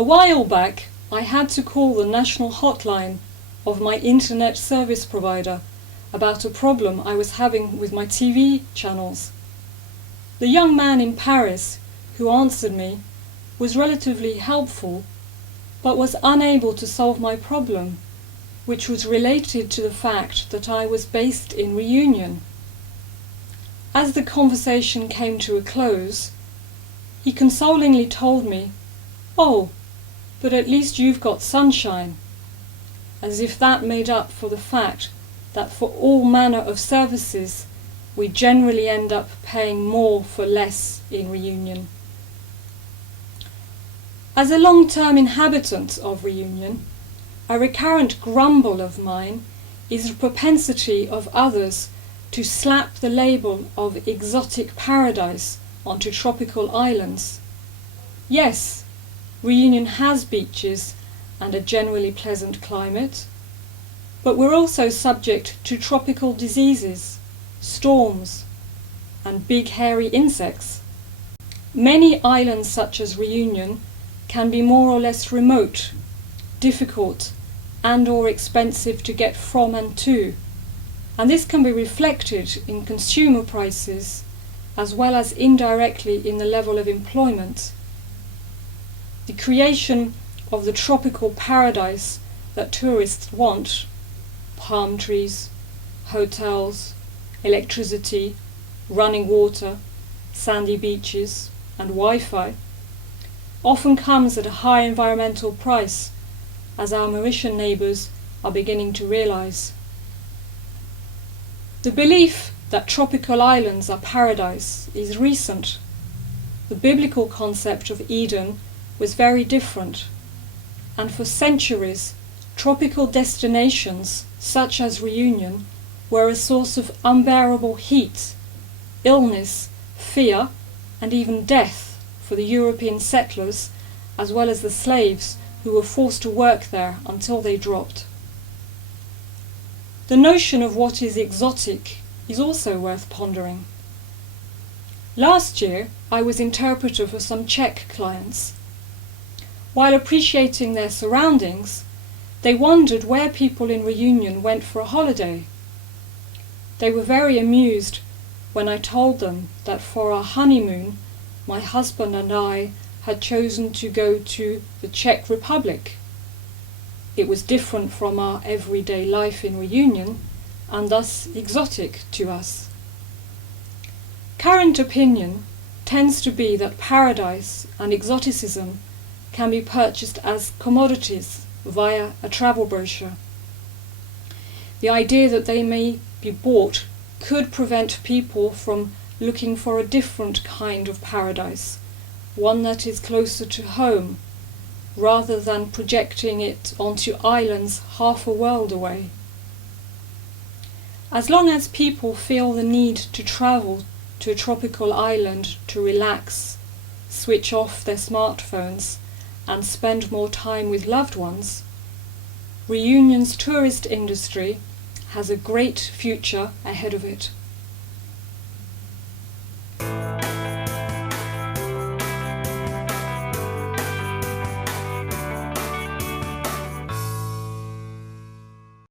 A while back, I had to call the national hotline of my internet service provider about a problem I was having with my TV channels. The young man in Paris who answered me was relatively helpful, but was unable to solve my problem, which was related to the fact that I was based in Reunion. As the conversation came to a close, he consolingly told me, "Oh, but at least you've got sunshine," as if that made up for the fact that for all manner of services we generally end up paying more for less in Reunion. As a long-term inhabitant of Reunion, a recurrent grumble of mine is the propensity of others to slap the label of exotic paradise onto tropical islands. Yes, Reunion has beaches and a generally pleasant climate, but we're also subject to tropical diseases, storms, and big hairy insects. Many islands such as Reunion can be more or less remote, difficult, and/or expensive to get from and to, and this can be reflected in consumer prices as well as indirectly in the level of employment. The creation of the tropical paradise that tourists want, palm trees, hotels, electricity, running water, sandy beaches, and Wi-Fi, often comes at a high environmental price, as our Mauritian neighbours are beginning to realise. The belief that tropical islands are paradise is recent. The biblical concept of Eden was very different, and for centuries tropical destinations such as Reunion were a source of unbearable heat, illness, fear, and even death for the European settlers as well as the slaves who were forced to work there until they dropped. The notion of what is exotic is also worth pondering. Last year I was interpreter for some Czech clients. While appreciating their surroundings, they wondered where people in Reunion went for a holiday. They were very amused when I told them that for our honeymoon, my husband and I had chosen to go to the Czech Republic. It was different from our everyday life in Reunion, and thus exotic to us. Current opinion tends to be that paradise and exoticism can be purchased as commodities via a travel brochure. The idea that they may be bought could prevent people from looking for a different kind of paradise, one that is closer to home, rather than projecting it onto islands half a world away. As long as people feel the need to travel to a tropical island to relax, switch off their smartphones, and spend more time with loved ones, Reunion's tourist industry has a great future ahead of it.